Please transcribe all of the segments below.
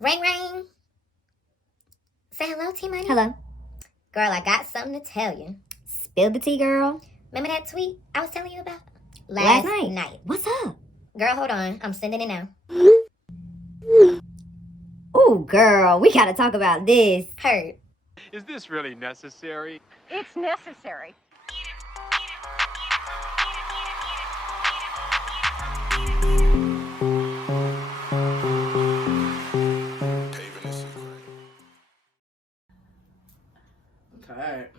Ring, ring. Say hello, T-Money. Hello. Girl, I got something to tell you. Spill the tea, girl. Remember that tweet I was telling you about? Last night. What's up? Girl, hold on. I'm sending it now. Ooh, girl, we gotta talk about this. Heard. Is this really necessary? It's necessary. Tired.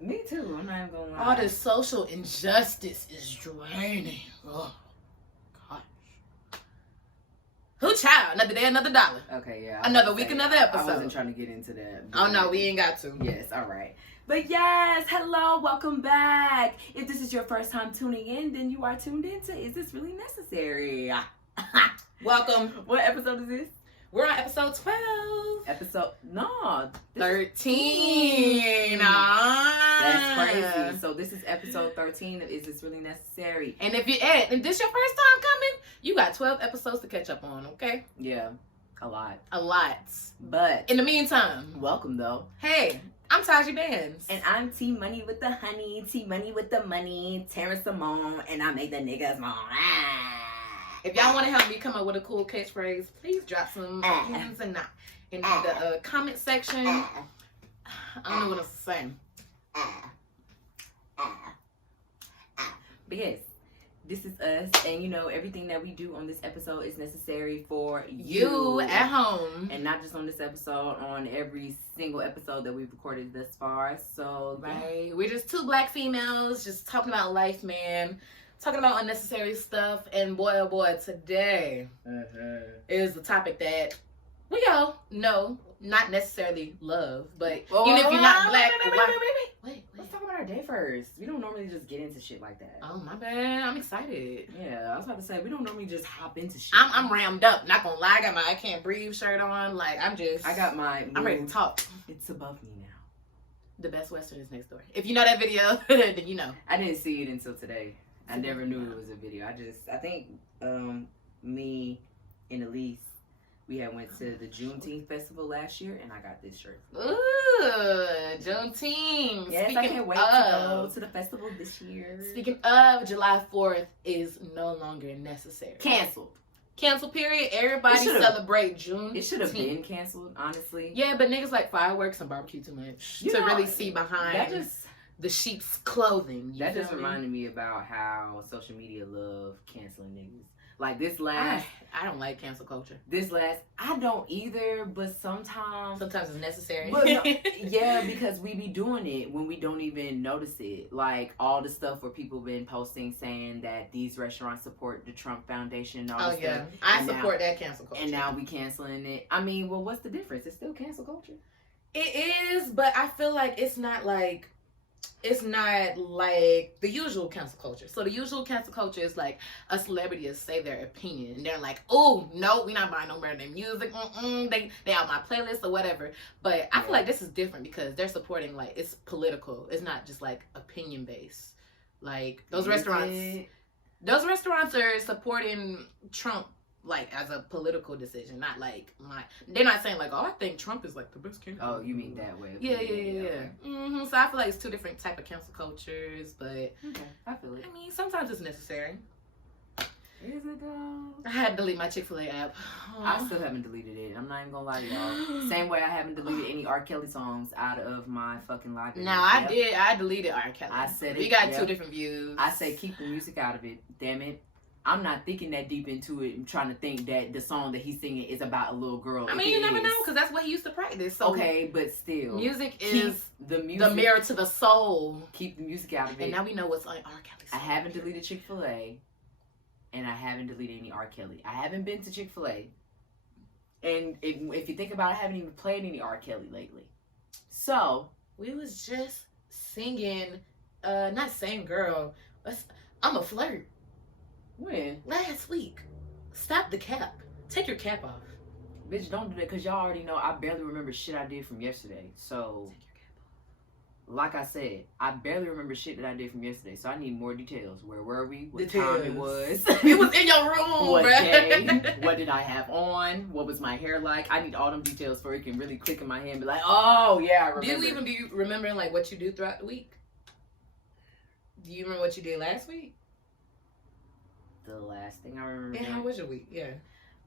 Me too. I'm not even gonna lie. All this social injustice is draining. Oh, gosh. Who child? Another day, another dollar. Okay, yeah. Another week, another episode. I wasn't trying to get into that. Oh no, we ain't got to. Yes, all right. But yes, hello, welcome back. If this is your first time tuning in, then you are tuned into Is This Really Necessary? Welcome. What episode is this? We're on episode 12. No. 13. That's crazy. So this is episode 13 of Is This Really Necessary? And if and this your first time coming, you got 12 episodes to catch up on, okay? Yeah, a lot. A lot. But in the meantime, welcome though. Hey, I'm Tahji-Bands. And I'm T-Money with the honey, T-Money with the money, Terrence Simone, and I make the niggas moan. If y'all want to help me come up with a cool catchphrase, please drop some opinions in the comment section. I don't know what I'm saying. But yes, this is us, and you know everything that we do on this episode is necessary for you at home, and not just on this episode, on every single episode that we've recorded thus far. So right, we're just two black females just talking about life, man. Talking about unnecessary stuff, and boy, oh boy, today is the topic that we all know, not necessarily love, but even if you're not black, wait. Let's talk about our day first. We don't normally just get into shit like that. Oh my bad, I'm excited. Yeah, I was about to say we don't normally just hop into shit. I'm rammed up. Not gonna lie, I got my I Can't Breathe shirt on. Like I'm ready to talk. It's above me now. The Best Western is next door. If you know that video, then you know. I didn't see it until today. I never knew it was a video. I think me and Elise, we had went to the Juneteenth festival last year, and I got this shirt. Ooh, Juneteenth. Yes, I can't wait to go to the festival this year. Speaking of, July 4th is no longer necessary. Cancel period. Everybody celebrate June. It should have been canceled, honestly. Yeah, but niggas like fireworks and barbecue too much to really see behind the sheep's clothing. That just reminded me about how social media love canceling niggas. Like this last, I don't like cancel culture. I don't either, but sometimes it's necessary. But no, yeah, because we be doing it when we don't even notice it. Like all the stuff where people been posting saying that these restaurants support the Trump Foundation and all this stuff. I support that cancel culture. And now we canceling it. I mean, well, what's the difference? It's still cancel culture. It is, but I feel like it's not like the usual cancel culture. So the usual cancel culture is like a celebrity will say their opinion and they're like, oh no, we're not buying no more of their music. They out my playlist or whatever. But I feel like this is different because they're supporting, like, it's political. It's not just like opinion based. Like those restaurants are supporting Trump like as a political decision, not like they're not saying like, oh, I think Trump is like the best candidate. Oh, you mean that way? Yeah. Mm-hmm. So I feel like it's two different type of cancel cultures, but okay, I feel it. I mean, sometimes it's necessary. Is it though? I had to delete my Chick-fil-A app. I still haven't deleted it. I'm not even gonna lie to y'all. Same way I haven't deleted any R. Kelly songs out of my fucking library. Now I did. I deleted R. Kelly. I said we got two different views. I say keep the music out of it. Damn it. I'm not thinking that deep into it and trying to think that the song that he's singing is about a little girl. I mean, you never know because that's what he used to practice. So okay, but still. Music is the mirror to the soul. Keep the music out of it. And now we know what's on R. Kelly. I haven't deleted Chick-fil-A and I haven't deleted any R. Kelly. I haven't been to Chick-fil-A. And if you think about it, I haven't even played any R. Kelly lately. So. We was just singing, not Same Girl, I'm a Flirt. When? Last week. Stop the cap. Take your cap off. Bitch, don't do that because y'all already know I barely remember shit I did from yesterday. So. Take your cap like I said, I barely remember shit that I did from yesterday, so I need more details. Where were we? What time it was? It was in your room, What bruh. day? What did I have on? What was my hair like? I need all them details so it can really click in my head and be like, oh, yeah, I remember. Do you even be remembering, like, what you do throughout the week? Do you remember what you did last week? The last thing I remember. And how was your week? Yeah.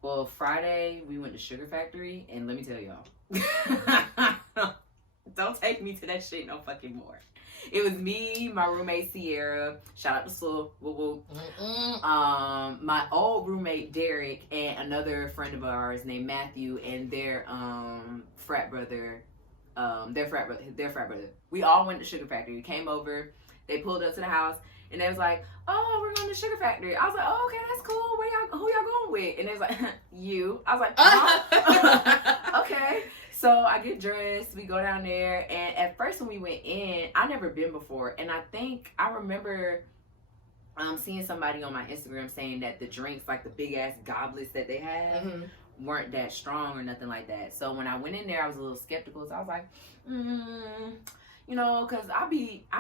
Well, Friday, we went to Sugar Factory, and let me tell y'all. Don't take me to that shit no fucking more. It was me, my roommate Sierra. Shout out to Sul. Woo woo. My old roommate Derek and another friend of ours named Matthew and their frat brother. Their frat brother. We all went to Sugar Factory. We came over. They pulled up to the house and they was like, "Oh, we're going to Sugar Factory." I was like, "Oh, okay, that's cool. Who y'all going with?" And they was like, "You." I was like, "Oh, okay." So I get dressed, we go down there, and at first when we went in, I never been before, and I remember seeing somebody on my Instagram saying that the drinks, like the big ass goblets that they had, weren't that strong or nothing like that. So when I went in there, I was a little skeptical. So I was like, you know, cause I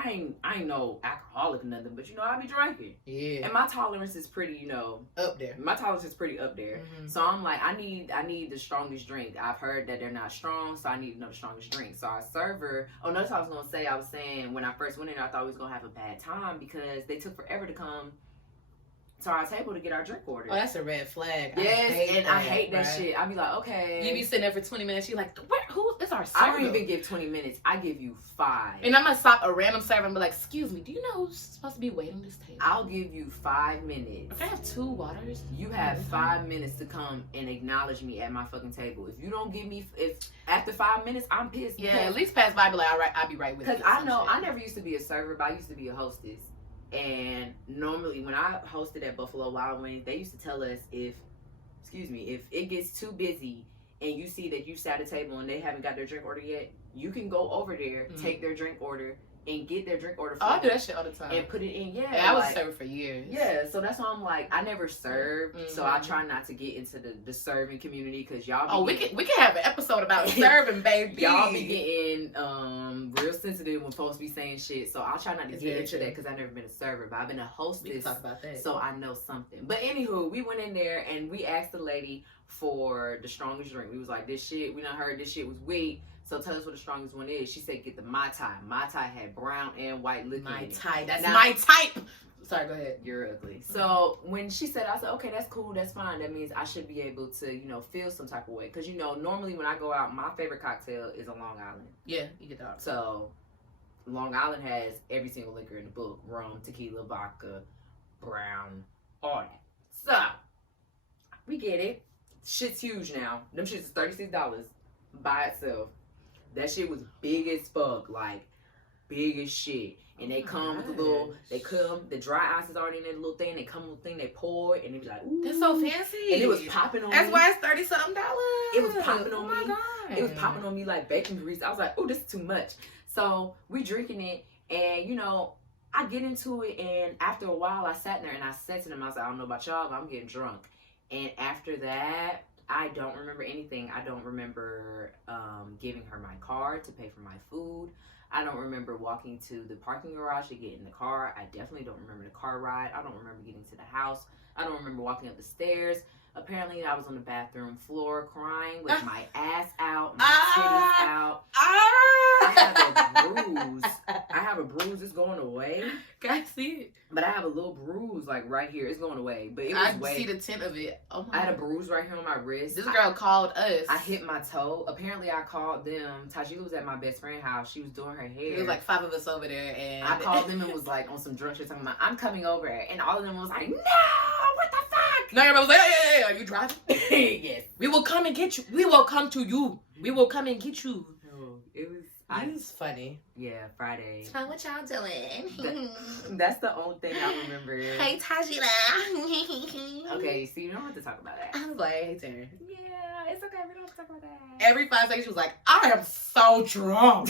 ain't no alcoholic or nothing, but you know, I be drinking. Yeah. And my tolerance is pretty, you know, up there. My tolerance is pretty up there. So I'm like, I need the strongest drink. I've heard that they're not strong, so I need to know the strongest drink. So our server, that's what I was saying when I first went in there, I thought we was gonna have a bad time because they took forever to come to our table to get our drink order. Oh, that's a red flag. Yes, I hate that shit. I be like, okay. You be sitting there for 20 minutes. You like, who is our server? I don't even give 20 minutes. I give you 5. And I'm gonna stop a random server and be like, "Excuse me, do you know who's supposed to be waiting this table?" I'll give you 5 minutes. If I have 2 waters, you have 5 minutes to come and acknowledge me at my fucking table. If you don't give me, if after 5 minutes, I'm pissed. Yeah, at least pass by, be like, "All right, I'll be right with you." Because I know I never used to be a server, but I used to be a hostess. And normally when I hosted at Buffalo Wild Wings, they used to tell us if it gets too busy and you see that you sat at a table and they haven't got their drink order yet, you can go over there, take their drink order, and get their drink order. I do that shit all the time. And put it in, I was a server for years. Yeah, so that's why I'm like, I never served, so I try not to get into the serving community because y'all. We can have an episode about serving, baby. Y'all be getting real sensitive when folks be saying shit, so I'll try not to get into that because I've never been a server, but I've been a hostess. We can talk about that. So I know something. But anywho, we went in there and we asked the lady for the strongest drink. We was like, this shit, we done heard this shit was weak. So tell us what the strongest one is. She said get the Mai Tai. Mai Tai had brown and white liquor in it. Mai Tai, that's my type. Sorry, go ahead. You're ugly. So when she said, I said, okay, that's cool, that's fine. That means I should be able to, you know, feel some type of way. Because, you know, normally when I go out, my favorite cocktail is a Long Island. Yeah, you get that. So Long Island has every single liquor in the book. Rum, tequila, vodka, brown, all that. So we get it. Shit's huge now. Them shits is $36 by itself. That shit was big as fuck, like big as shit. And they come with the dry ice is already in that little thing. They come with a little thing, they pour it, and they be like, ooh. That's so fancy. And it was popping on me. That's why it's $30-something. It was popping on me. Oh my God. It was popping on me like bacon grease. I was like, ooh, this is too much. So we drinking it, and you know, I get into it, and after a while, I sat there and I said to them, I was like, I don't know about y'all, but I'm getting drunk. And after that, I don't remember anything. I don't remember giving her my card to pay for my food. I don't remember walking to the parking garage to get in the car. I definitely don't remember the car ride. I don't remember getting to the house. I don't remember walking up the stairs. Apparently, I was on the bathroom floor crying with my ass out, my titties out. I have a bruise. I have a bruise. It's going away. Can I see it? But I have a little bruise like right here. It's going away. But it was I see the tint of it. Oh my I had a bruise right here on my wrist. This girl called us. I hit my toe. Apparently, I called them. Tahji was at my best friend's house. She was doing her hair. There was like 5 of us over there, and I called them and was like on some drunk shit talking about, I'm coming over. And all of them was like, no, what the fuck? No, everybody was like, hey, are you driving? Yes. We will come and get you. We will come to you. We will come and get you. No, it was. It was funny. Yeah, Friday. So what y'all doing? That's the only thing I remember. Hey, Tahji. Okay, so you don't have to talk about that. I was like, hey, Taryn. Yeah, it's okay. We don't have to talk about that. Every 5 seconds, she was like, I am so drunk.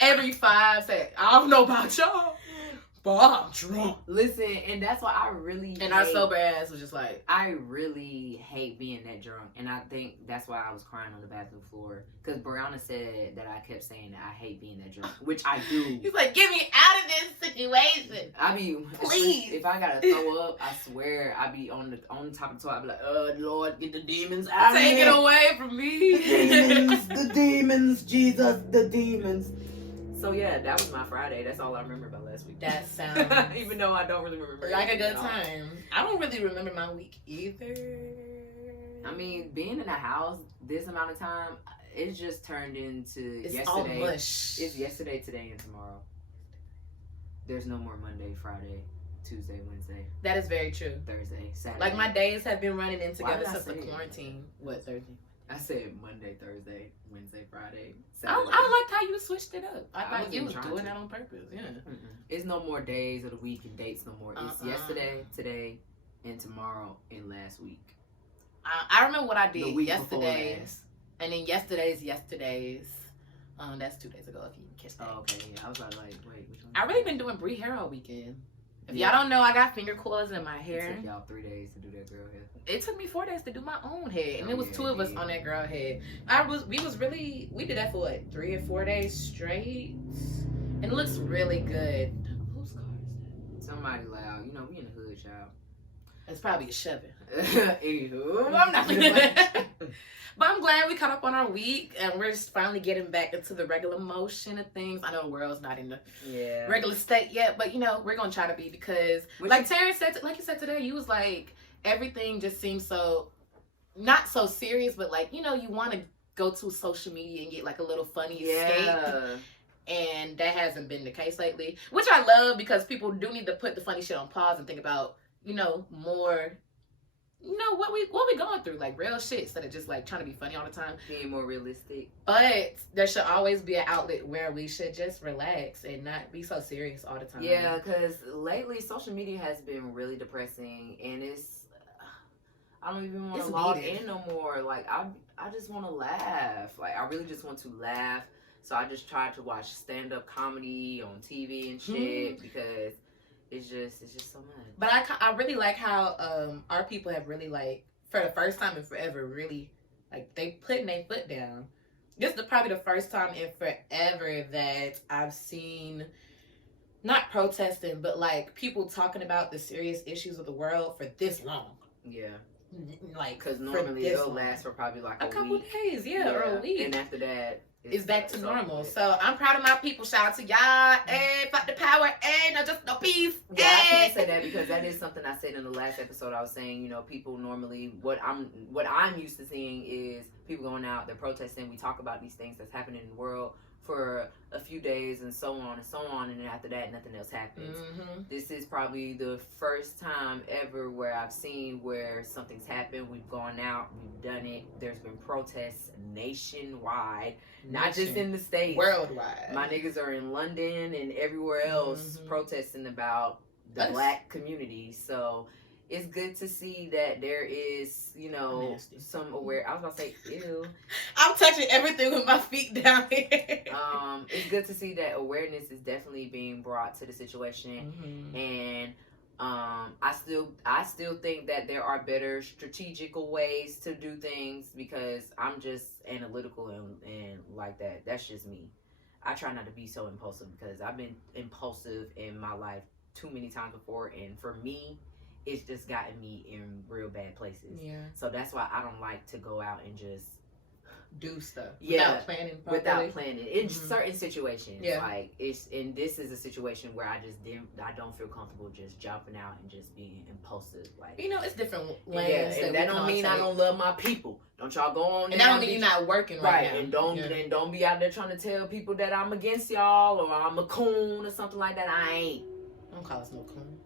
Every 5 seconds. I don't know about y'all, but I'm drunk. Listen, and that's why I really And our sober ass was just like, I really hate being that drunk, and I think that's why I was crying on the bathroom floor, because Brianna said that I kept saying that I hate being that drunk, which I do. he's like, get me out of this situation. I be Please. if I gotta throw up, I swear I be on the top of the toilet. I be like, oh Lord, get the demons out of Take me. it away from me. The demons, Jesus, the demons. So yeah, that was my Friday. That's all I remember about last week. That sounds even though I don't really remember like a anything good at all. time. I don't really remember my week either. I mean, being in the house this amount of time, it's just turned into It's yesterday. all mush. It's yesterday, today, and tomorrow. There's no more Monday, Friday, Tuesday, Wednesday, That is very true. Thursday, Saturday. Like my days have been running in Why together did I since the say it? quarantine. What, Thursday? I said Monday, Thursday, Wednesday, Friday, I Saturday. liked how you switched it up. I I thought you wasn't was trying doing to. that on purpose. Yeah. It's no more days of the week and dates no more. It's yesterday, today, and tomorrow, and last week. I remember what I The did week yesterday, before last. and then yesterday's. That's 2 days ago. If you can catch that. Oh, okay. Yeah, I was like, wait, which one? I really been doing Brie hair all weekend. If Yeah. y'all don't know, I got finger coils in my It hair. took y'all 3 days to do that girl hair. It took me 4 days to do my own head, and Oh, it was yeah, 2 of us yeah. on that girl head. We did that for what, 3 or 4 days straight, and it looks really good. Whose car is Somebody loud. You know, we in the hood, child. that? It's probably a Chevy. Anywho, I'm not But I'm glad we caught up on our week, and we're just finally getting back into the regular motion of things. I know the world's not in the Yeah. regular state yet, but you know, we're gonna try to be, because like Terrence said, like you said today, you was like, everything just seems so not so serious, but like, you know, you want to go to social media and get like a little funny escape, Yeah. and that hasn't been the case lately, which I love, because people do need to put the funny shit on pause and think about, you know, more, you know, what we going through, like real shit, instead of just like trying to be funny all the time. Being more realistic. But there should always be an outlet where we should just relax and not be so serious all the time. Yeah, because lately social media has been really depressing, and I don't even want It's to log needed. in no more. Like I just want to laugh. Like I really just want to laugh. So I just tried to watch stand-up comedy on TV and shit because it's just so much. But I really like how our people have really, like, for the first time in forever, really, like, they putting their foot down. This is probably the first time in forever that I've seen, not protesting, but like people talking about the serious issues of the world for this long. Yeah. Like, Because for normally this it'll long. last for probably like a couple week. days, or a week. And after that, it's back to it's normal. over with. So I'm proud of my people. Shout out to y'all. Hey, fuck the power. Hey, no, just no peace. Yeah, I Hey. can't say that because that is something I said in the last episode. I was saying, you know, people normally what I'm used to seeing is people going out, they're protesting. We talk about these things that's happening in the world for a few days and so on, and then after that, nothing else happens. Mm-hmm. This is probably the first time ever where I've seen where something's happened. We've gone out, we've done it. There's been protests nationwide, not just in the States. Worldwide. My niggas are in London and everywhere else protesting about the That's- black community. So it's good to see that there is, you know, Nasty. some aware. I was about to say, ew. I'm touching everything with my feet down here. It's good to see that awareness is definitely being brought to the situation. Mm-hmm. And I still think that there are better strategical ways to do things because I'm just analytical and like that. That's just me. I try not to be so impulsive because I've been impulsive in my life too many times before, and for me, it's just gotten me in real bad places. Yeah. So that's why I don't like to go out and just Do stuff. Yeah. Without planning properly. without planning in Mhm. certain situations. Yeah. Like and this is a situation where I don't feel comfortable just jumping out and just being impulsive. Like You know, it's different yeah, lanes. and that don't mean I don't love my people. Don't y'all go on And there that don't mean you're not working right, right, now. and don't be out there trying to tell people that I'm against y'all or I'm a coon or something like that. I ain't. Don't call us no coons.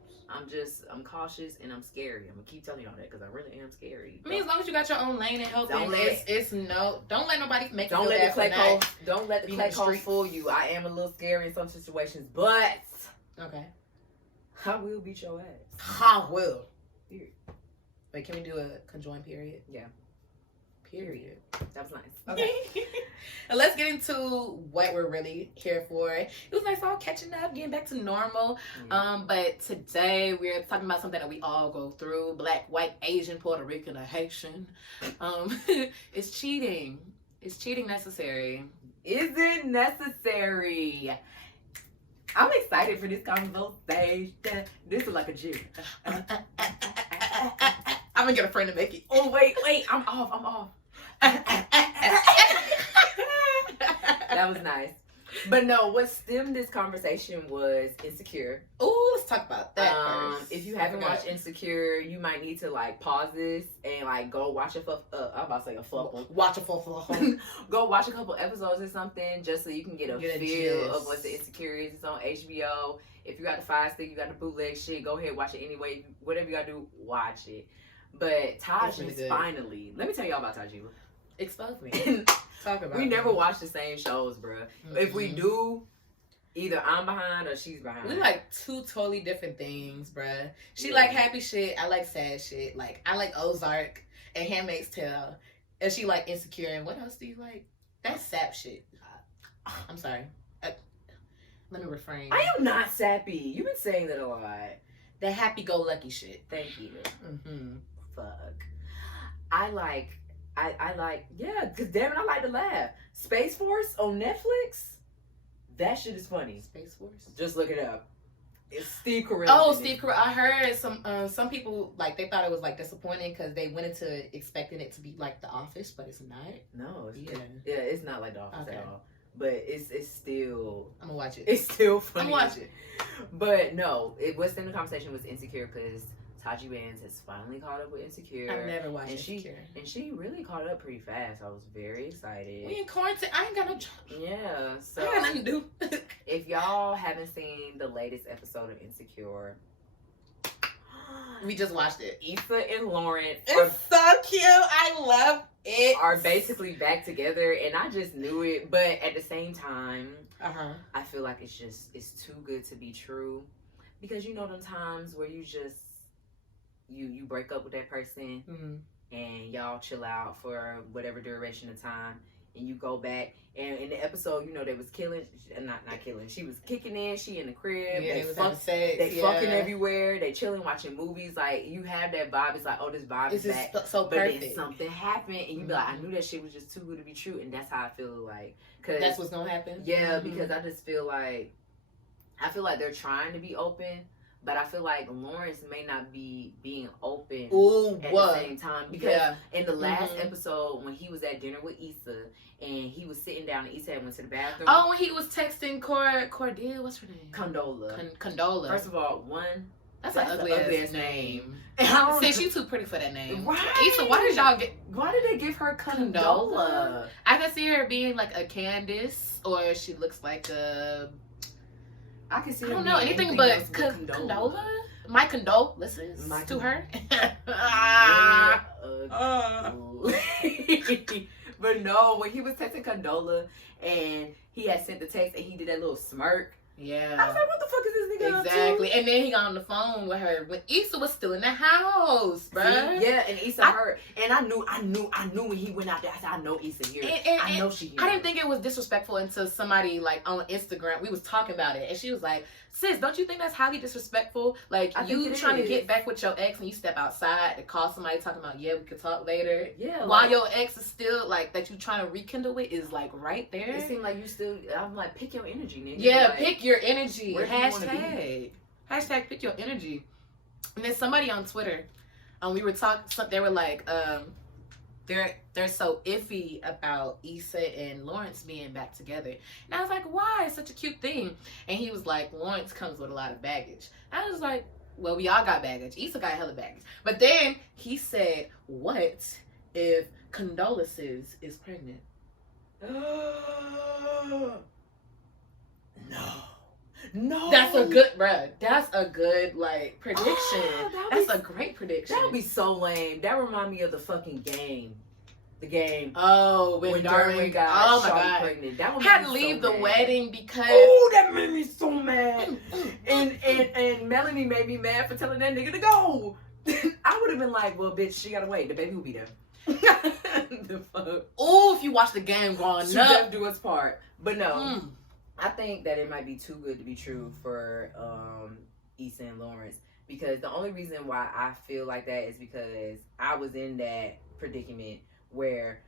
I'm cautious and I'm scary. I'm gonna keep telling y'all that because I really am scary. I mean, as long as you got your own lane and help, Don't let- don't let nobody make you Don't feel let bad the for clay not- coat. Don't let the being clay in the coat streets. fool you. I am a little scary in some situations, but Okay. I will beat your ass. I will. Period. Wait, can we do a conjoined period? Yeah. Period. That was nice. Okay. And let's get into what we're really here for. It was nice all catching up, getting back to normal. But today we're talking about something that we all go through: Black, white, Asian, Puerto Rican, or Haitian. It's cheating. Is cheating necessary? Is it necessary? I'm excited for this conversation. This is like a Jew. I'm gonna get a friend to make it. Oh, wait. I'm off. That was nice. But no, what stemmed this conversation was Insecure. Oh, let's talk about that first. If you haven't watched Insecure, you might need to like pause this and like go watch I'm about to say a full. Watch a full. Go watch a couple episodes or something just so you can get a feel of what the Insecure is. It's on HBO. If you got the Fire Stick, you got the bootleg shit, go ahead, watch it anyway. Whatever you gotta do, watch it. But Taj is finally, let me tell y'all about Tahji. Expose me. Talk about we never watch the same shows, bruh. If we do, either I'm behind or she's behind. We like two totally different things, bruh. She like happy shit. I like sad shit. Like I like Ozark and Handmaid's Tale, and she like Insecure. And what else do you like? That's sap shit. I'm sorry. Let me refrain. I am not sappy. You've been saying that a lot. That happy-go-lucky shit. Thank you. Fuck. I like, yeah, because damn it, I like to laugh. Space Force on Netflix? That shit is funny. Space Force? Just look it up. It's Steve Carell. Oh, Steve Carell. I heard some people, like, they thought it was, like, disappointing because they went into expecting it to be, like, The Office, but it's not. No. It's not like The Office at all. But it's still... I'm gonna watch it. It's still funny. I'm gonna watch it. But no, what's in the conversation was Insecure because Tahji-Bands has finally caught up with Insecure. I've never watched Insecure. And she really caught up pretty fast. I was very excited. We in quarantine. I ain't got no job. Yeah. So I got nothing to do. if y'all haven't seen the latest episode of Insecure, we just watched it. Issa and Lawrence it's so cute. I love it. Are basically back together, and I just knew it. But at the same time, I feel like it's too good to be true, because you know them times where you just you break up with that person and y'all chill out for whatever duration of time, and you go back. And in the episode, you know, they was killing, not killing. She was kicking in. She in the crib. Yeah, they fucking everywhere. They chilling, watching movies. Like, you have that vibe. It's like, oh, this vibe is back. So perfect. But then something happened, and you be like, I knew that shit was just too good to be true. And that's how I feel like. Cause, that's what's gonna happen? Yeah, because I just feel like, they're trying to be open. But I feel like Lawrence may not be being open at the same time. Because in the last episode, when he was at dinner with Issa, and he was sitting down, and Issa went to the bathroom. Oh, when he was texting Cordelia, what's her name? Condola. Condola. First of all, that's an ugly ass name. Since she too pretty for that name. Right. Issa, why did they give her Condola? I can see her being like a Candace, or she looks like a... I can see. I don't know anything but Condola. My condolences to her. But no, when he was texting Condola and he had sent the text and he did that little smirk. Yeah. I was like, what the fuck is this nigga up to? Exactly. And then he got on the phone with her when Issa was still in the house, bro. Yeah, and Issa heard. And I knew when he went out there, I said, I know Issa here. I know she here. I didn't think it was disrespectful until somebody, like, on Instagram, we was talking about it. And she was like, sis, don't you think that's highly disrespectful? Like, you trying to get back with your ex and you step outside to call somebody talking about, yeah, we could talk later. Yeah. While your ex is still, like, that you trying to rekindle with is, like, right there. It seemed like you still, I'm like, pick your energy, nigga. Yeah, like, pick your energy. Hashtag pick your energy. And then somebody on Twitter, we were talking, they were like, they're so iffy about Issa and Lawrence being back together. And I was like, why? It's such a cute thing. And he was like, Lawrence comes with a lot of baggage. I was like, well, we all got baggage. Issa got hella baggage. But then he said, what if Condolences is pregnant? No. That's a good, bruh. That's a good, like, prediction. That's a great prediction. That would be so lame. That remind me of the fucking game. The game. Oh, when Darwin got pregnant. That would had to leave the wedding because... Oh, that made me so mad. And Melanie made me mad for telling that nigga to go. I would have been like, well, bitch, she gotta wait. The baby will be there. The fuck. Oh, if you watch the game growing To up. death do its part. But no, Mm. I think that it might be too good to be true for Issa and Lawrence, because the only reason why I feel like that is because I was in that predicament where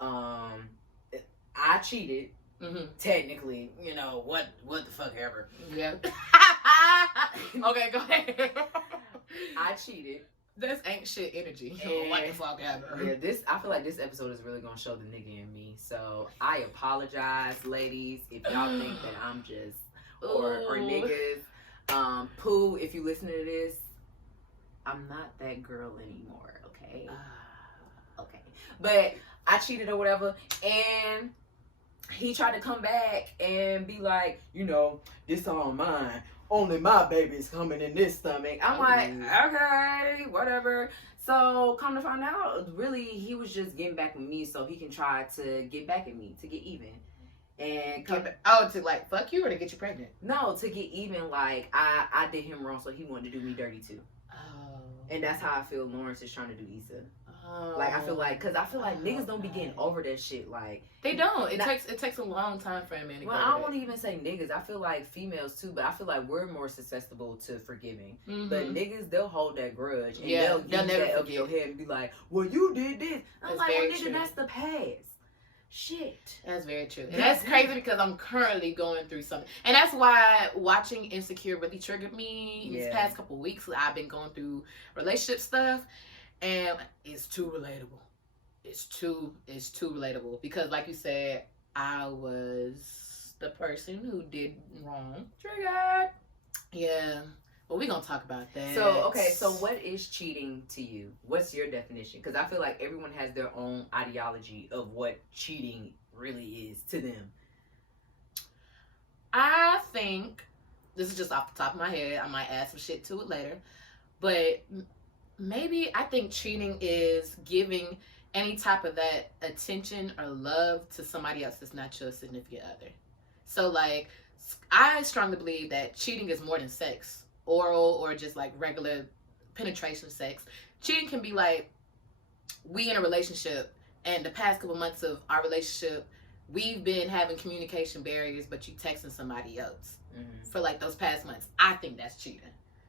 I cheated. Mm-hmm. Technically, you know what the fuck ever. Yeah. Okay, go ahead. I cheated. This ain't shit energy. And- What the fuck ever. Yeah, I feel like this episode is really gonna show the nigga in me. So I apologize, ladies, if y'all think that I'm just or Ooh. niggas. Pooh, if you listen to this, I'm not that girl anymore. Okay. Okay. But I cheated or whatever, and he tried to come back and be like, you know, this all mine. Only my baby's coming in this stomach. I'm like, okay, whatever. So come to find out, really, he was just getting back with me so he can try to get back at me, to get even. And to like fuck you or to get you pregnant? no, to get even, like, I did him wrong, so he wanted to do me dirty too. Oh. And that's how I feel Lawrence is trying to do Issa. Oh. Like, I feel like niggas don't be getting over that shit. Like, They don't. It Not- takes a long time for a man to well, go I over don't want to even say niggas. I feel like females too, but I feel like we're more susceptible to forgiving. that. But niggas, they'll hold that grudge and Yeah, they'll they'll use never that up forget. your head and be like, "Well, you did this." I'm That's like, very "Well, nigga, true. that's the past." Shit. That's very true. And Yeah. that's crazy because I'm currently going through something. And that's why watching Insecure really triggered me these Yeah. past couple of weeks. I've been going through relationship stuff and it's too relatable. It's too relatable because like you said, I was the person who did wrong. Triggered. Yeah. But we're going to talk about that. So, okay, so what is cheating to you? What's your definition? Because I feel like everyone has their own ideology of what cheating really is to them. I think, this is just off the top of my head, I might add some shit to it later, but maybe I think cheating is giving any type of that attention or love to somebody else that's not your significant other. So like, I strongly believe that cheating is more than sex, oral or just like regular penetration sex. Cheating can be like, we in a relationship and the past couple months of our relationship, we've been having communication barriers, but you texting somebody else for like those past months. I think that's cheating.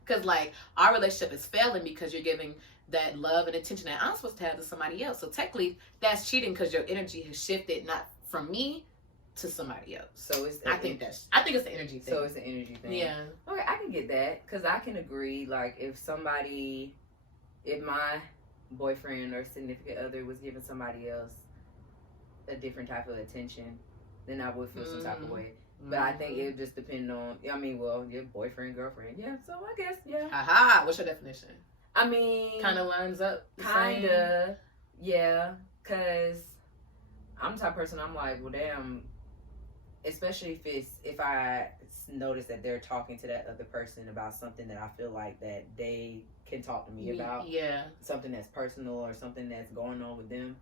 Because like our relationship is failing because you're giving that love and attention that I'm supposed to have to somebody else. So technically that's cheating because your energy has shifted not from me to somebody else. So it's I think it's the energy thing. So it's an energy thing. Yeah. Okay, I can get that because I can agree. Like if my boyfriend or significant other was giving somebody else a different type of attention, then I would feel some type of way. But I think it would just depend on, I mean, well, your boyfriend, girlfriend. Yeah, so I guess, yeah. Aha, what's your definition? I mean, Kind of lines up. the same? Kinda, yeah. Because I'm the type of person, I'm like, well, damn. Especially if I notice that they're talking to that other person about something that I feel like that they can talk to me about. Yeah. Something that's personal or something that's going on with them.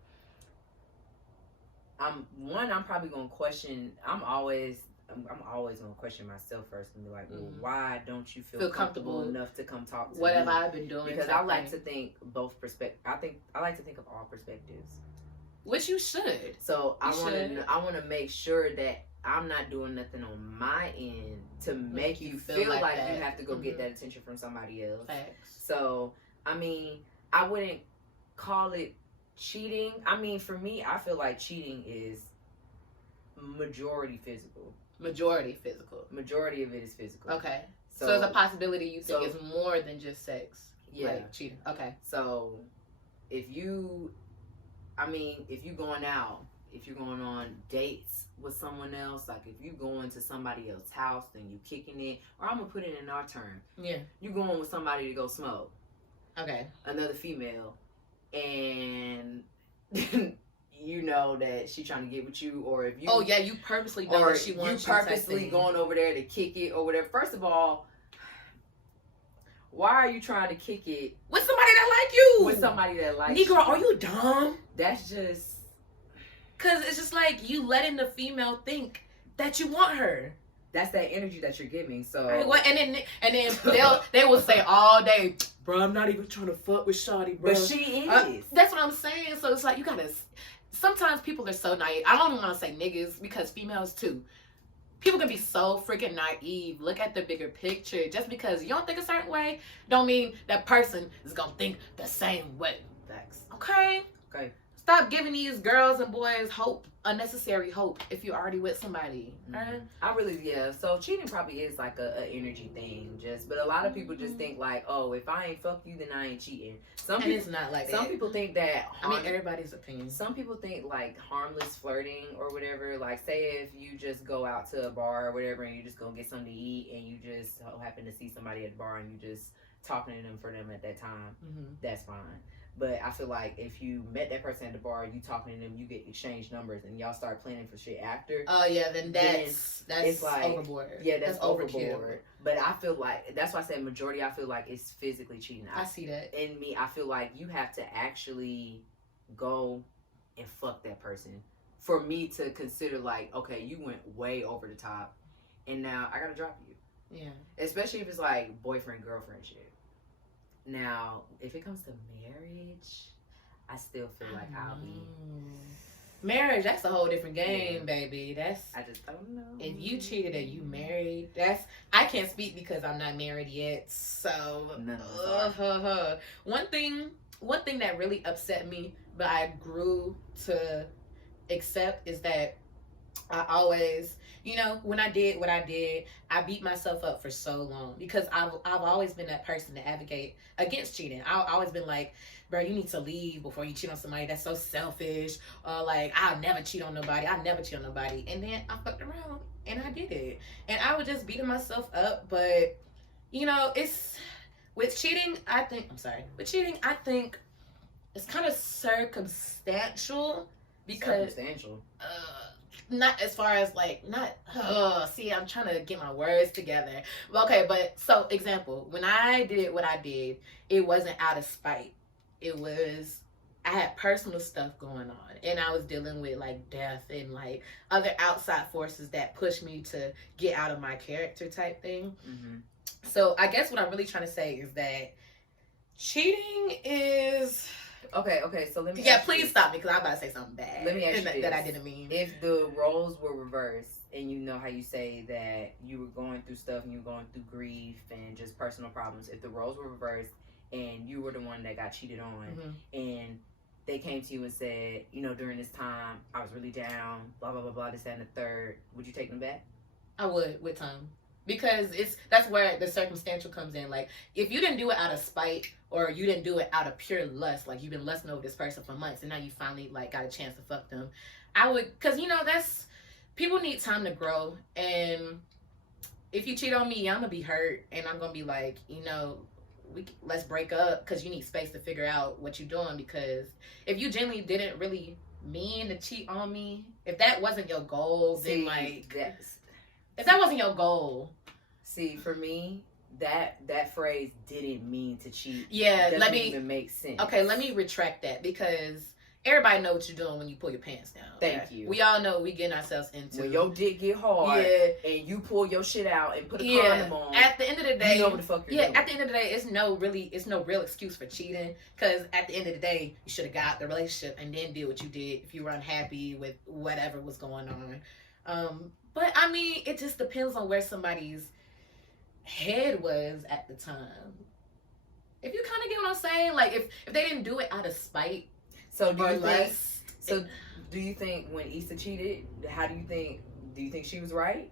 I'm probably gonna question. I'm always gonna question myself first and be like, well, why don't you feel comfortable enough to come talk to What me? have I been doing? Because I like to think both perspectives. I like to think of all perspectives. Which you should. So I should. want to make sure that I'm not doing nothing on my end to make you feel like that. you have to go get that attention from somebody else. Facts. So I mean, I wouldn't call it cheating. I mean, for me, I feel like cheating is majority physical. Majority physical. Majority of it is physical. Okay. So there's a possibility you think it's more than just sex. Yeah. Like cheating. Okay. So if you going out, if you're going on dates with someone else, like if you going to somebody else's house, then you kicking it, or I'm gonna put it in our term. Yeah. You going with somebody to go smoke. Okay. Another female, and you know that she trying to get with you, or if you you purposely know or that she wants you purposely texting. going over there to kick it or whatever. First of all, why are you trying to kick it with somebody that like you? with somebody that likes Negro, you? are you dumb? That's just Cause it's just like you letting the female think that you want her. that's that energy that you're giving. So Right, what? And then they will say all day, bro, I'm not even trying to fuck with shawty, bro. But she is. That's what I'm saying. So it's like, you gotta, sometimes people are so naive. I don't even want to say niggas, because females too. People can be so freaking naive. Look at the bigger picture. Just because you don't think a certain way, don't mean that person is gonna think the same way. Facts. Okay? Okay. Stop giving these girls and boys hope, unnecessary hope, if you're already with somebody. Right? I really, so cheating probably is like a energy thing, but a lot of people just think like, oh, if I ain't fuck you, then I ain't cheating. And it's not like that. Some people think that, everybody's opinion. some people think like harmless flirting or whatever, like say if you just go out to a bar or whatever and you just go get something to eat and you just happen to see somebody at the bar and you just talking to them for them at that time, that's fine. But I feel like if you met that person at the bar, you talking to them, you get exchange numbers, and y'all start planning for shit after. Oh yeah, then that's it's like, overboard. Yeah, that's overboard. Overkill. But I feel like that's why I said majority. I feel like it's physically cheating. I see that. In me, I feel like you have to actually go and fuck that person for me to consider like, okay, you went way over the top, and now I gotta drop you. Yeah. Especially if it's like boyfriend girlfriend shit. Now, if it comes to marriage, I still feel like I'll be marriage. That's a whole different game, baby. I just don't know. If you cheated and you married, I can't speak because I'm not married yet. So none of us are. One thing that really upset me, but I grew to accept, is that I always, when I did what I did, I beat myself up for so long because I've always been that person to advocate against cheating. I've always been like, bro, you need to leave before you cheat on somebody. That's so selfish. Like, I'll never cheat on nobody. And then I fucked around and I did it. And I was just beating myself up. But, it's, with cheating, I think it's kind of circumstantial because... Circumstantial? Not as far as I'm trying to get my words together. Okay, but so example, when I did what I did, it wasn't out of spite. It was, I had personal stuff going on and I was dealing with like death and like other outside forces that pushed me to get out of my character type thing. So I guess what I'm really trying to say is that cheating is... Okay, so let me... Yeah, please stop me because I'm about to say something bad. Let me ask you that I didn't mean. If the roles were reversed, and you know how you say that you were going through stuff and you were going through grief and just personal problems, if the roles were reversed and you were the one that got cheated on, and they came to you and said, during this time, I was really down, blah, blah, blah, blah, this, that, and the third, would you take them back? I would, with time. Because that's where the circumstantial comes in. Like, if you didn't do it out of spite or you didn't do it out of pure lust, like you've been lusting over this person for months and now you finally like got a chance to fuck them, I would, because that's, people need time to grow. And if you cheat on me, I'm gonna be hurt and I'm gonna be like, let's break up, because you need space to figure out what you're doing. Because if you genuinely didn't really mean to cheat on me, if that wasn't your goal, then like, if that wasn't your goal. See, for me, that phrase didn't mean to cheat. Yeah, doesn't even make sense. Okay, let me retract that, because everybody know what you're doing when you pull your pants down. Thank you. We all know what we getting ourselves into. When your dick get hard, and you pull your shit out and put a condom on. At the end of the day, you know what the fuck you're doing. At the end of the day, it's no real excuse for cheating. Because at the end of the day, you should have got the relationship and then did what you did if you were unhappy with whatever was going on. But I mean, it just depends on where somebody's head was at the time. If you kind of get what I'm saying, like if they didn't do it out of spite. So do you think when Issa cheated, do you think she was right?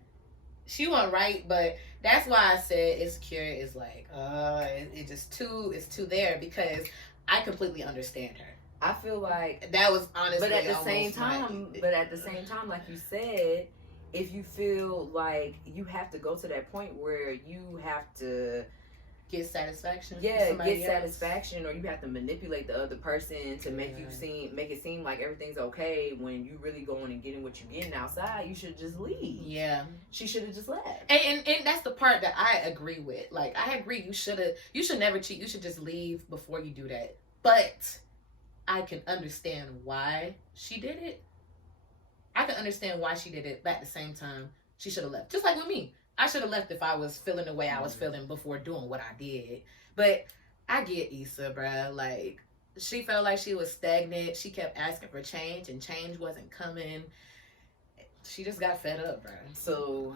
She wasn't right, but that's why I said insecure is like it's too there, because I completely understand her. I feel like that was honestly, but at the same time, like you said, if you feel like you have to go to that point where you have to get satisfaction, satisfaction, or you have to manipulate the other person to make it seem like everything's okay, when you really going and getting what you're getting outside, you should just leave. Yeah, she should have just left. And that's the part that I agree with. Like, I agree, you should never cheat. You should just leave before you do that. But I can understand why she did it. But at the same time, she should have left. Just like with me. I should have left if I was feeling the way I was feeling before doing what I did. But I get Issa, bruh. Like, she felt like she was stagnant. She kept asking for change, and change wasn't coming. She just got fed up, bruh. So,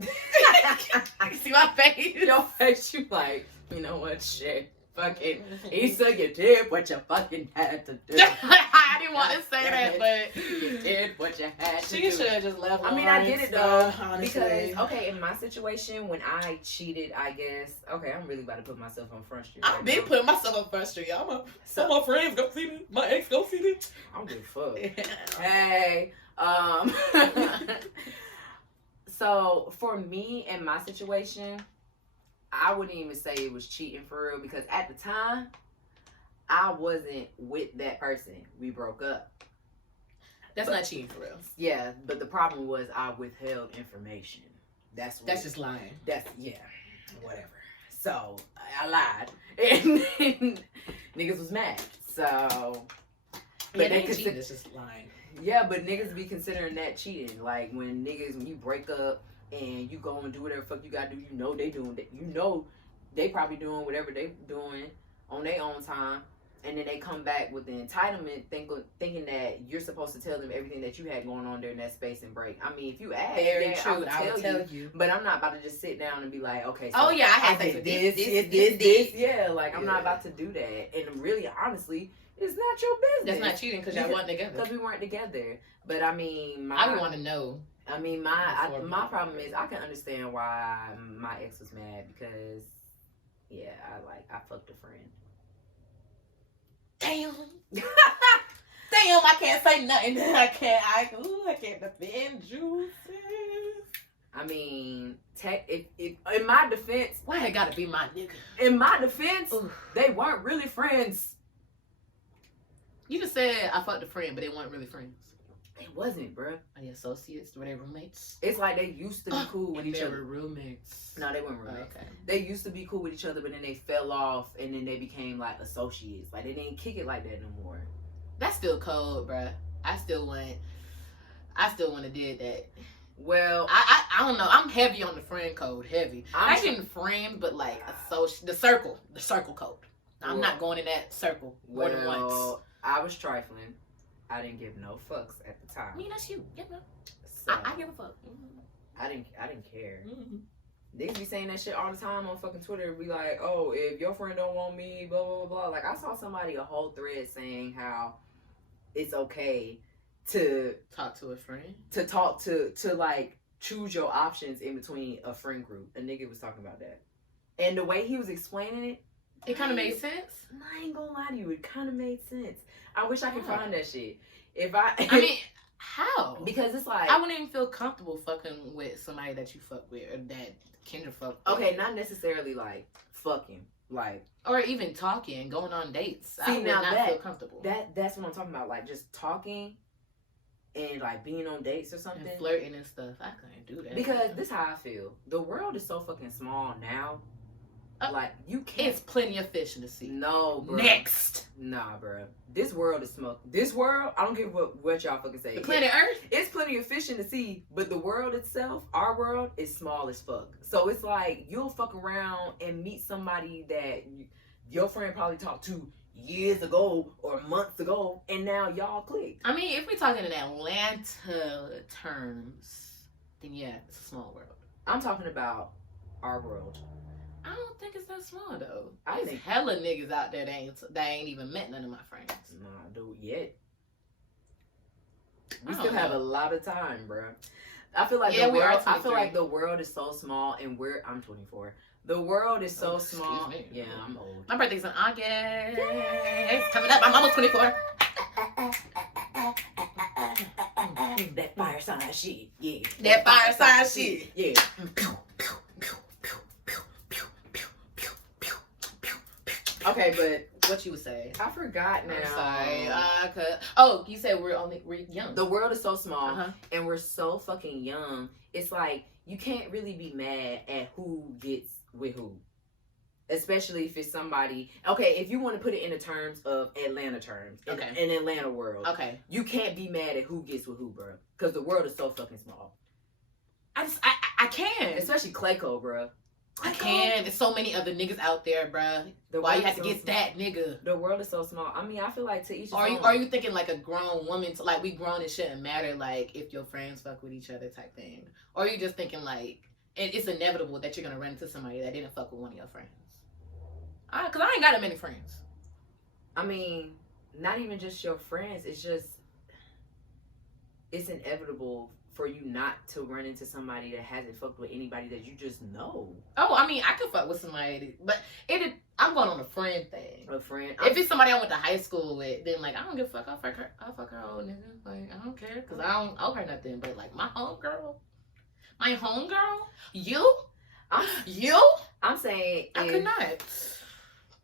See my face? your face, you like, you know what, shit. Fucking Issa, you did what you fucking had to do. I didn't want to say that, but you did what you had to do. she should have just left. I mean, I get it though, honestly. because okay, in my situation, when I cheated, I guess okay, I'm really about to put myself on Front Street. I've been putting myself on Front Street. Some of my friends go see me. My ex go see me. I'm good fuck. Hey, so for me and my situation, I wouldn't even say it was cheating for real because at the time, I wasn't with that person. We broke up. That's not cheating for real. Yeah, but the problem was I withheld information. That's just lying. That's whatever. So I lied, and niggas was mad. So, But they cheating. It's just lying. Yeah, but niggas be considering that cheating. Like when you break up and you go and do whatever the fuck you gotta do, you know they doing that. You know they probably doing whatever they doing on their own time. And then they come back with the entitlement, thinking that you're supposed to tell them everything that you had going on during that space and break. I mean, if you ask, Very true. I would tell you. But I'm not about to just sit down and be like, okay, so oh yeah, I had I sex did with this. Yeah, like I'm not about to do that. And really, honestly, it's not your business. That's not cheating because y'all weren't together. Because we weren't together. But I mean, I would want to know. I mean, my problem is I can understand why my ex was mad because, yeah, I fucked a friend. Damn. Damn, I can't say nothing. I can't defend you. I mean, if in my defense, why it gotta be my nigga? In my defense, Oof. They weren't really friends. You just said I fucked a friend, but they weren't really friends. They wasn't, bruh. Are they associates? Were they roommates? It's like they used to be cool with each They other. were roommates. No, they weren't roommates. Okay. They used to be cool with each other, but then they fell off, and then they became like associates. Like they didn't kick it like that no more. That's still cold, bruh. I still want to did that. Well, I don't know. I'm heavy on the friend code. Heavy. I'm I didn't friend, but like the circle code. I'm not going in that circle more than once. I was trifling. I didn't give no fucks at the time. I mean, that's you. Yeah, no. So, I give a fuck. I didn't care. Mm-hmm. They be saying that shit all the time on fucking Twitter. Be like, oh, if your friend don't want me, blah, blah, blah, blah. Like, I saw somebody, a whole thread saying how it's okay to talk to a friend. To like, choose your options in between a friend group. A nigga was talking about that. And the way he was explaining it kind of made sense. I ain't gonna lie to you. It kind of made sense. I wish I could find that shit. I mean, how? Because it's like, I wouldn't even feel comfortable fucking with somebody that you fuck with or that Kendra fuck with. Okay, not necessarily like fucking, like, or even talking, going on dates. See, I would now not feel comfortable. That's what I'm talking about. Like just talking and like being on dates or something, and flirting and stuff. I couldn't do that because this is how I feel. The world is so fucking small now. Like you can't. It's plenty of fish in the sea. No, bro. Next. Nah, bro. This world is small. This world, I don't care what y'all fucking say. The planet Earth. It's plenty of fish in the sea, but the world itself, our world, is small as fuck. So it's like you'll fuck around and meet somebody that your friend probably talked to years ago or months ago, and now y'all clicked. I mean, if we're talking in Atlanta terms, then yeah, it's a small world. I'm talking about our world. I don't think it's that small though. I There's hella niggas out there that ain't even met none of my friends. Nah, dude, yet. We still have a lot of time, bro. I feel like like the world is so small, and I'm 24. The world is so small. Me. Yeah, I'm old. My birthday's in August. It's coming up. I'm almost 24. That fire sign shit, yeah. That fire sign shit, yeah. Okay, but what you would say? I forgot now. I'm sorry. Oh, you said we're young. The world is so small, and we're so fucking young. It's like you can't really be mad at who gets with who, especially if it's somebody. Okay, if you want to put it in the terms of Atlanta terms, in Atlanta world, you can't be mad at who gets with who, bro, because the world is so fucking small. I can, especially Clayco, bro. I can. There's so many other niggas out there, bruh. Why you have to get that nigga? The world is so small. I mean, I feel like to each his own. Are you thinking like a grown woman? Like we grown, it shouldn't matter. Like if your friends fuck with each other type thing. Or are you just thinking like it's inevitable that you're gonna run into somebody that didn't fuck with one of your friends? Cause I ain't got that many friends. I mean, not even just your friends. It's just it's inevitable for you not to run into somebody that hasn't fucked with anybody that you just know. Oh, I mean, I could fuck with somebody, but I'm going on a friend thing. A friend. If it's somebody I went to high school with, then like I don't give a fuck. I'll fuck her old nigga. Like I don't care, cause I don't owe her nothing. But like my homegirl, I'm saying I could not.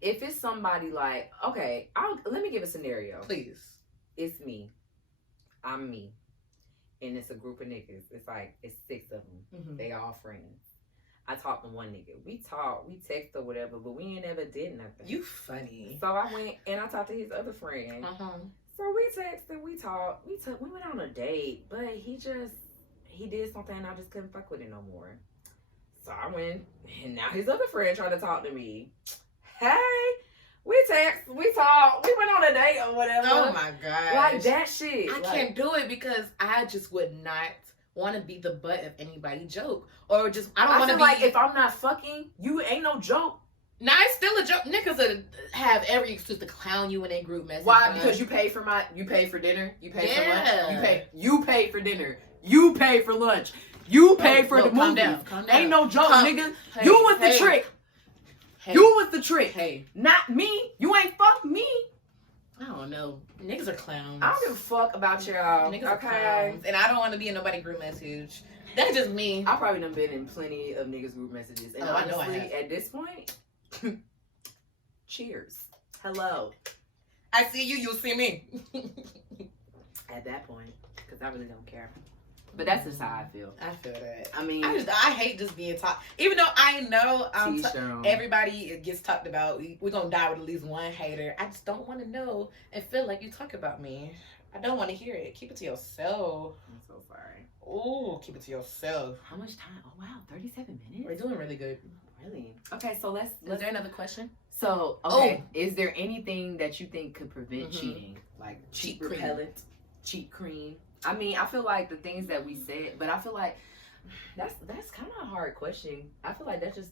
If it's somebody like, okay, let me give a scenario. Please. It's me. I'm me. And it's a group of niggas. It's 6 of them. Mm-hmm. They all friends. I talked to one nigga. We talked, we text or whatever, but we ain't never did nothing. You funny. So I went and I talked to his other friend. So we texted, we talked, we went on a date, but he did something and I just couldn't fuck with it no more. So I went, and now his other friend tried to talk to me. Hey, we text, we talk, we went on a date or whatever. Oh my god. Like that shit. I can't do it because I just would not want to be the butt of anybody's joke. Or just, I don't want to be. Like if I'm not fucking, you ain't no joke. Nah, it's still a joke. Niggas have every excuse to clown you in a group message. Why? Because you pay for dinner, you pay for lunch, you pay for dinner, you pay for lunch, you pay for the movie. Calm down. Ain't no joke, nigga. Hey, you was the trick. Hey. You was the trick. Hey. Not me. You ain't fuck me. I don't know. Niggas are clowns. I don't give a fuck about y'all. Niggas are clowns. And I don't want to be in nobody group message. That's just me. I probably done been in plenty of niggas group messages. And honestly, I know I have. At this point, cheers. Hello. I see you, you'll see me. At that point, because I really don't care. But that's just how I feel. I feel that. I mean, I hate just being talked. Even though I know everybody gets talked about, we're gonna die with at least one hater. I just don't want to know and feel like you talk about me. I don't want to hear it. Keep it to yourself. I'm so sorry. Ooh, keep it to yourself. How much time? Oh wow, 37 minutes. We're doing really good. Really? Okay, so let's. Is there another question? So okay, is there anything that you think could prevent cheating, like cheat repellent, cheat cream? I mean, I feel like the things that we said, but I feel like that's kind of a hard question. I feel like that just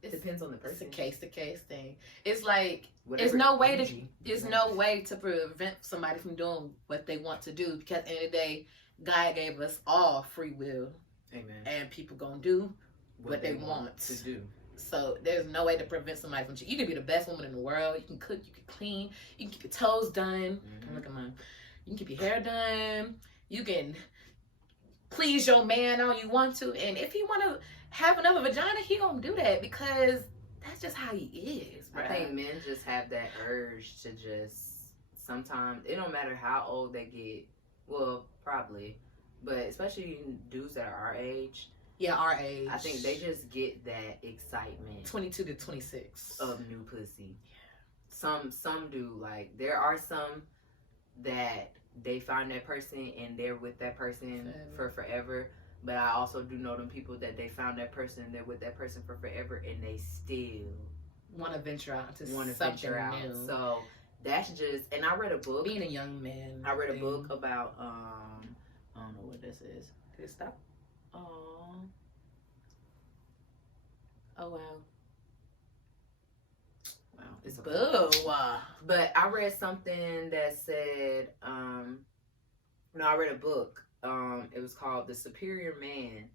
depends on the person. It's a case to case thing. It's like Whatever there's no way to prevent somebody from doing what they want to do, because at the end of the day, God gave us all free will. Amen. And people gonna do what they want to do. So there's no way to prevent somebody from cheating. You can be the best woman in the world. You can cook. You can clean. You can keep your toes done. Look at mine. You can keep your hair done. You can please your man all you want to, and if he want to have another vagina, he gonna do that because that's just how he is, bro. I think men just have that urge to just sometimes, it don't matter how old they get, well, probably, but especially dudes that are our age. Yeah, our age. I think they just get that excitement. 22 to 26 of new pussy. Some do. Like there are some that they find that person and they're with that person for forever. But I also do know them people that they found that person, they're with that person for forever, and they still want to venture out to something new. So that's just, and I read a book. Being a young man. I read a book about, I don't know what this is. Did it stop? Oh wow. Wow. It's boo. But I read something that said, I read a book. It was called The Superior Man,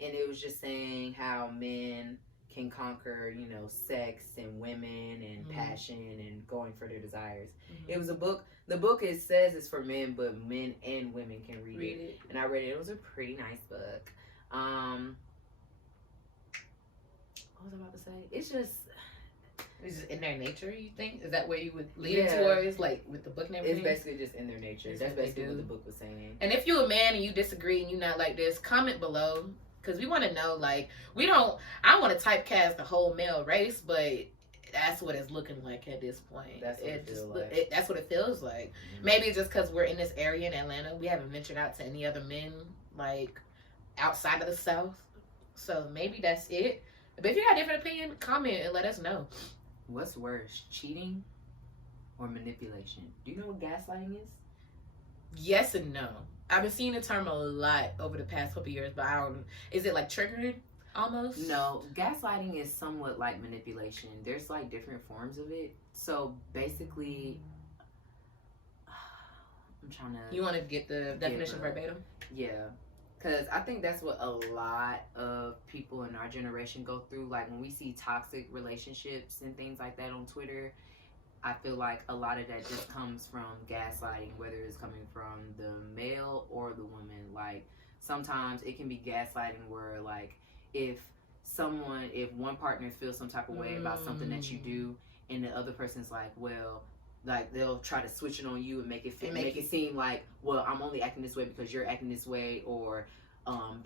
and it was just saying how men can conquer, sex and women and passion and going for their desires. It was a book. The book, it says it's for men, but men and women can read it. And I read it. It was a pretty nice book. What was I about to say? It's just in their nature, you think? Is that where you would lead it towards, like with the book and everything? It's basically just in their nature. That's basically what the book was saying. And if you're a man and you disagree and you not like this, comment below. Because we want to know, like, I want to typecast the whole male race, but that's what it's looking like at this point. That's what it feels like. Maybe it's just because we're in this area in Atlanta. We haven't ventured out to any other men, like, outside of the South. So maybe that's it. But if you got a different opinion, comment and let us know. What's worse, cheating or manipulation? Do you know what gaslighting is? Yes and no. I've been seeing the term a lot over the past couple years, but I don't. Is it like triggering almost? No, gaslighting is somewhat like manipulation. There's like different forms of it. So basically, I'm trying to. You want to get the definition verbatim? Yeah. Because I think that's what a lot of people in our generation go through. Like when we see toxic relationships and things like that on Twitter, I feel like a lot of that just comes from gaslighting, whether it's coming from the male or the woman. Like sometimes it can be gaslighting where like if one partner feels some type of way about something that you do and the other person's like, well, like they'll try to switch it on you and make it seem like, well, I'm only acting this way because you're acting this way, or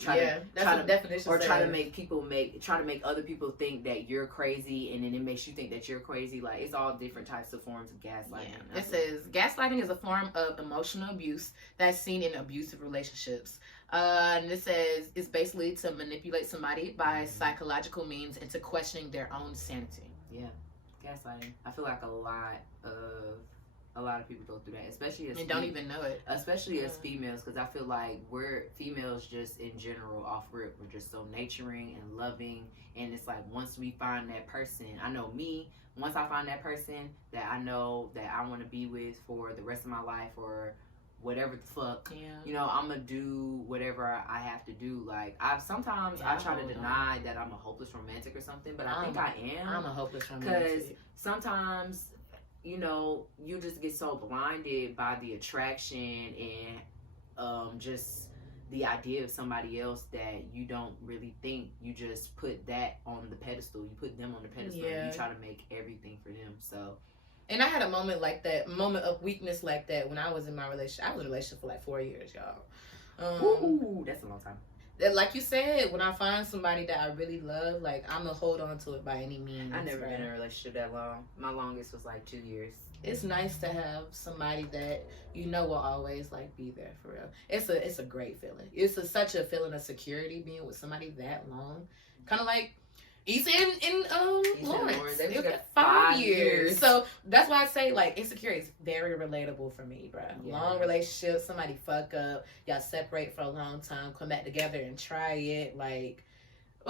try to make other people think that you're crazy, and then it makes you think that you're crazy. Like it's all different types of forms of gaslighting. Yeah. It says gaslighting is a form of emotional abuse that's seen in abusive relationships. And it says it's basically to manipulate somebody by psychological means into questioning their own sanity. Yeah. Gaslighting. I feel like a lot of people go through that, especially as don't even know it. Especially as females, because I feel like we're females just in general off rip. We're just so nurturing and loving, and it's like once we find that person, I know me. Once I find that person that I know that I want to be with for the rest of my life or whatever the fuck, you know, I'm gonna do whatever I have to do. Like I try to deny that I'm a hopeless romantic or something, but I think I am. I'm a hopeless romantic because sometimes, you know, you just get so blinded by the attraction and just the idea of somebody else that you don't really think. You just put that on the pedestal. You put them on the pedestal. And you try to make everything for them. So. And I had a moment like that, moment of weakness like that when I was in my relationship. I was in a relationship for like 4 years, y'all. Ooh, that's a long time. Like you said, when I find somebody that I really love, like I'm gonna hold on to it by any means. I never been in a relationship that long. My longest was like 2 years. It's nice to have somebody that you know will always like be there for real. It's a great feeling. It's such a feeling of security being with somebody that long. Kind of like. He's in Lawrence. It was 5 years. So that's why I say like insecure is very relatable for me, bro. Yeah. Long relationship, somebody fuck up, y'all separate for a long time, come back together and try it. Like,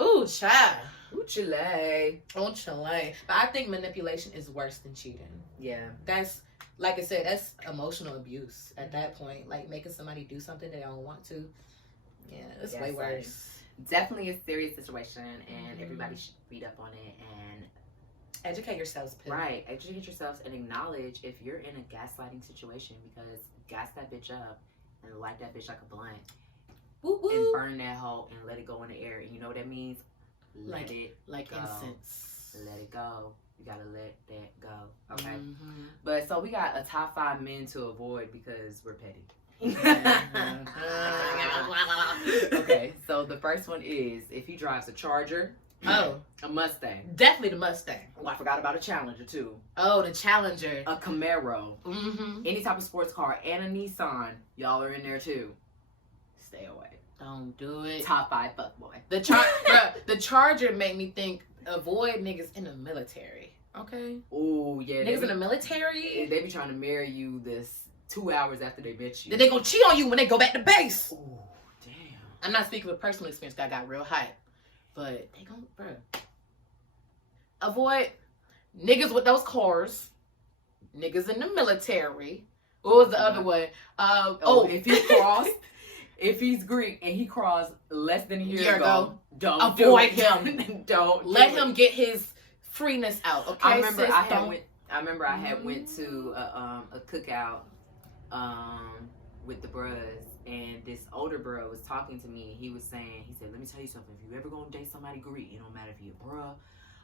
ooh, child. Ooh, Chile. Ooh, Chile. But I think manipulation is worse than cheating. Yeah. That's, like I said, that's emotional abuse at that point. Like making somebody do something they don't want to. Yeah, it's way worse. Definitely a serious situation, and everybody should read up on it and educate yourselves. Right, educate yourselves and acknowledge if you're in a gaslighting situation, because gas that bitch up and light that bitch like a blunt. Woo woo. And burn that hoe and let it go in the air. And you know what that means? Let it like go. Incense. Let it go. You gotta let that go. Okay. But so we got a top 5 men to avoid because we're petty. Okay, so the first one is if he drives a Charger, a Mustang, definitely the Mustang. Oh, I forgot about a Challenger too. Oh, the Challenger, a Camaro, any type of sports car, and a Nissan. Y'all are in there too. Stay away. Don't do it. Top 5 fuckboy. The Charger made me think avoid niggas in the military. Okay. Oh yeah. Niggas in the military. They be trying to marry you 2 hours after they met you. Then they gonna cheat on you when they go back to base. Oh, damn. I'm not speaking with personal experience, cause I got real hype. But they gonna, bruh. Avoid niggas with those cars. Niggas in the military. What was the other one? If he crossed, if he's Greek and he crossed less than a year ago, don't avoid him. Don't let him get his freeness out. Okay. I remember I had went to a cookout with the bros, and this older bro was talking to me, and he said, let me tell you something, if you ever gonna date somebody Greek, it don't matter if he a bruh,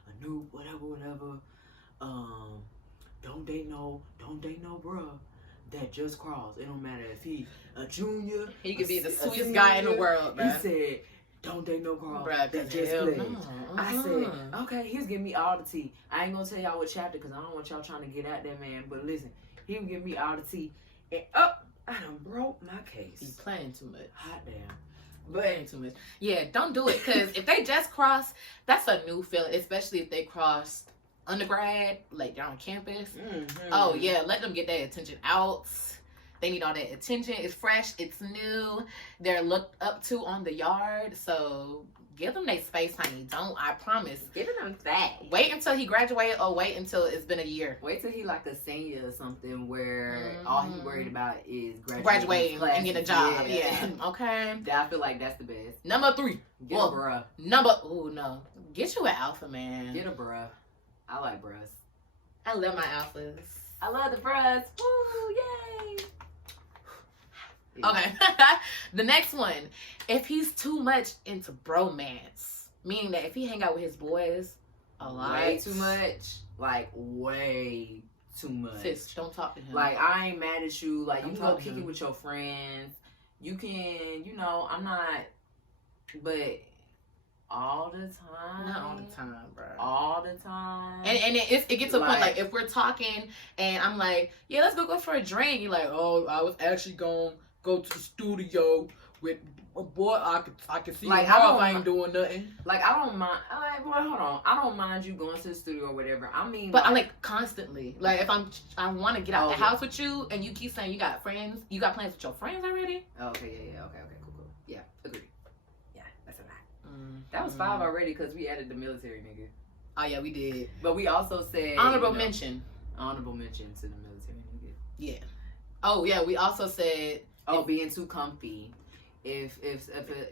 a noob, whatever, don't date no bruh that just crossed. It don't matter if he a junior, he could be the sweetest guy in the world, bruh. He said, don't date no girl that just played. I said, okay, he was giving me all the tea. I ain't gonna tell y'all what chapter, because I don't want y'all trying to get at that man, but listen, he was giving me all the tea. And I done broke my case. He's playing too much. Hot damn. But ain't too much. Yeah, don't do it. Because if they just cross, that's a new feeling. Especially if they crossed undergrad, like they're on campus. Mm-hmm. Oh, yeah. Let them get their attention out. They need all that attention. It's fresh. It's new. They're looked up to on the yard. So give them their space, honey. Don't, I promise. Giving them that. Wait until he graduated or wait until it's been a year. Wait till he like a senior or something where all he worried about is graduating and get a job. Yeah. Okay. I feel like that's the best. Number 3. Get a bruh. Oh no. Get you an alpha, man. Get a bruh. I like bruhs. I love my alphas. I love the bruhs. Woo, yay. Okay. The next one. If he's too much into bromance, meaning that if he hang out with his boys a lot. Way too much. Like, way too much. Sis, don't talk to him. Like, I ain't mad at you. Like, Don't you talk go to kick him. it with your friends. You can, I'm not, but all the time. Not all the time, bro. All the time. And it gets to a point, like, if we're talking and I'm like, yeah, let's go for a drink. You're like, oh, I was actually going to go to the studio with a boy. I can see Like, how I don't I ain't doing nothing. Like, I don't mind. Like, boy, hold on. I don't mind you going to the studio or whatever. I mean, But I'm like constantly. Like, if I want to get out the yeah. house with you and you keep saying you got friends, you got plans with your friends already? Oh, okay, yeah. Okay, cool. Yeah, agreed. Yeah, that's a lot. That was 5 already because we added the military nigga. Oh, yeah, we did. But we also said Honorable mention. Honorable mention to the military nigga. Yeah. Oh, yeah, we also said. Oh, being too comfy. If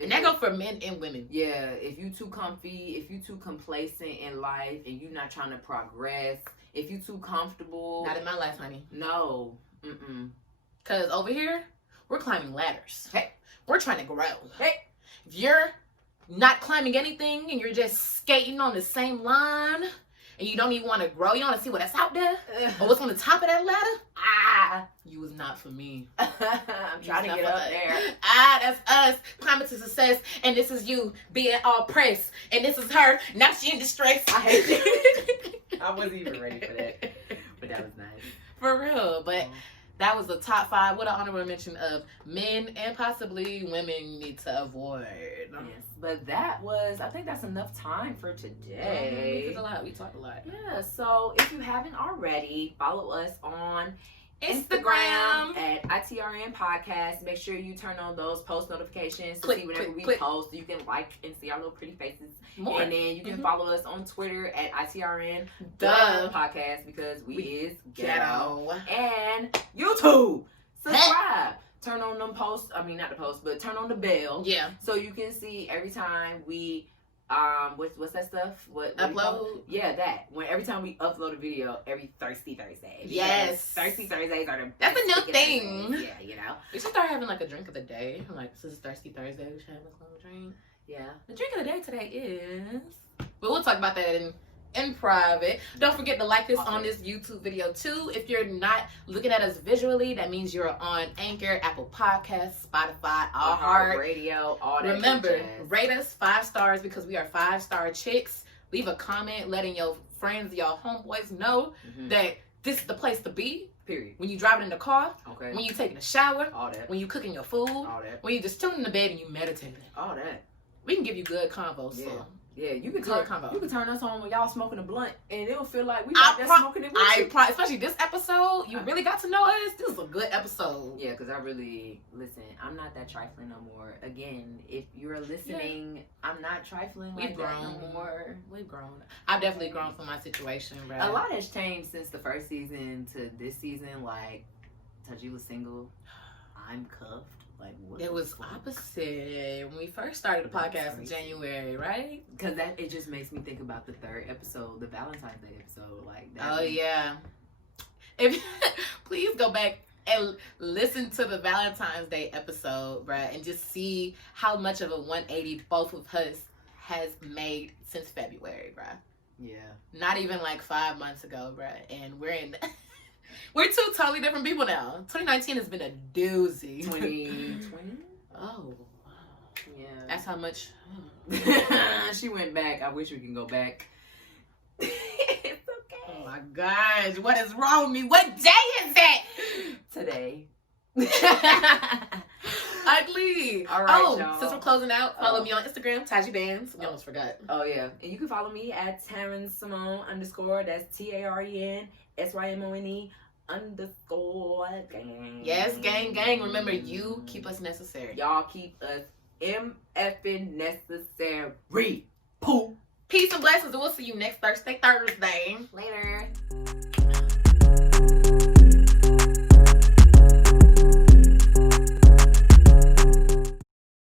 And that goes for men and women. Yeah, if you too comfy, if you too complacent in life and you not trying to progress, if you too comfortable. Not in my life, honey. No. Because over here, we're climbing ladders. Hey. We're trying to grow. Hey. If you're not climbing anything and you're just skating on the same line and you don't even want to grow, you don't want to see what's out there or what's on the top of that ladder, you was not for me. I'm trying to get up there. That's us climbing to success, and this is you being all pressed, and this is her, now she in distress. I hate you. I wasn't even ready for that, but that was nice. For real, but that was the top 5 with an honorable mention of men and possibly women need to avoid. Yes, but I think that's enough time for today. We did a lot. We talked a lot. Yeah, so if you haven't already, follow us on Instagram at ITRNPodcast. Make sure you turn on those post notifications to Click, see whenever click, we click. post. You can like and see our little pretty faces. More. And then you can follow us on Twitter at ITRN Duh. Podcast because we is Ghetto. And YouTube. Subscribe. Turn on them posts. I mean, not the post, but turn on the bell. Yeah. So you can see every time we what's that stuff? What Upload? Yeah, that. Every time we upload a video, every Thirsty Thursday. Yes. Thirsty Thursdays are the That's best a new freaking thing. Thursdays. Yeah, We should start having like a drink of the day. Like, this is Thirsty Thursday. We should have a little drink. Yeah. The drink of the day today is. But we'll talk about that in private. Don't forget to like this on this YouTube video too. If you're not looking at us visually, that means you're on Anchor, Apple Podcasts, Spotify, iHeart Radio, all that. Remember, jazz. rate us 5 stars because we are 5-star chicks. Leave a comment letting your friends, your homeboys know that this is the place to be. Period. When you driving in the car, Okay. when you taking a shower, All that. when you cooking your food, All that. when you just chilling in the bed and you meditating. All that. We can give you good combos. Yeah. So. Yeah, you can Good combo. You can turn us on when y'all smoking a blunt, and it'll feel like we I got pro- that smoking it with you. Especially this episode, you really got to know us. This is a good episode. Yeah, because I really listen. I'm not that trifling no more. Again, if you're listening, I'm not trifling We've like that grown. no more. We've grown. I've definitely grown from my situation, right? A lot has changed since the first season to this season. Like, Tahji was single. I'm cuffed. Like, what It was opposite when we first started the podcast in January, right? Because it just makes me think about the 3rd episode, the Valentine's Day episode. Like, that Oh yeah. If please go back and listen to the Valentine's Day episode, bruh, and just see how much of a 180 both of us has made since February, bruh. Yeah. Not even like 5 months ago, bruh. And we're 2 totally different people now. 2019 has been a doozy. 2020? Oh, Yeah. that's how much. She went back. I wish we can go back. It's okay. Oh my gosh, what is wrong with me? What day is it? Today. Ugly. Period. All right, Oh, y'all. since we're closing out, follow me on Instagram, Tahji-Bands. We almost forgot. Oh yeah, and you can follow me at Taryn Simone _ that's TARENSYMONE _ gang. Yes, gang. Remember, you keep us necessary. Y'all keep us MFing necessary. Pooh. Peace and blessings, and we'll see you next Thursday. Later.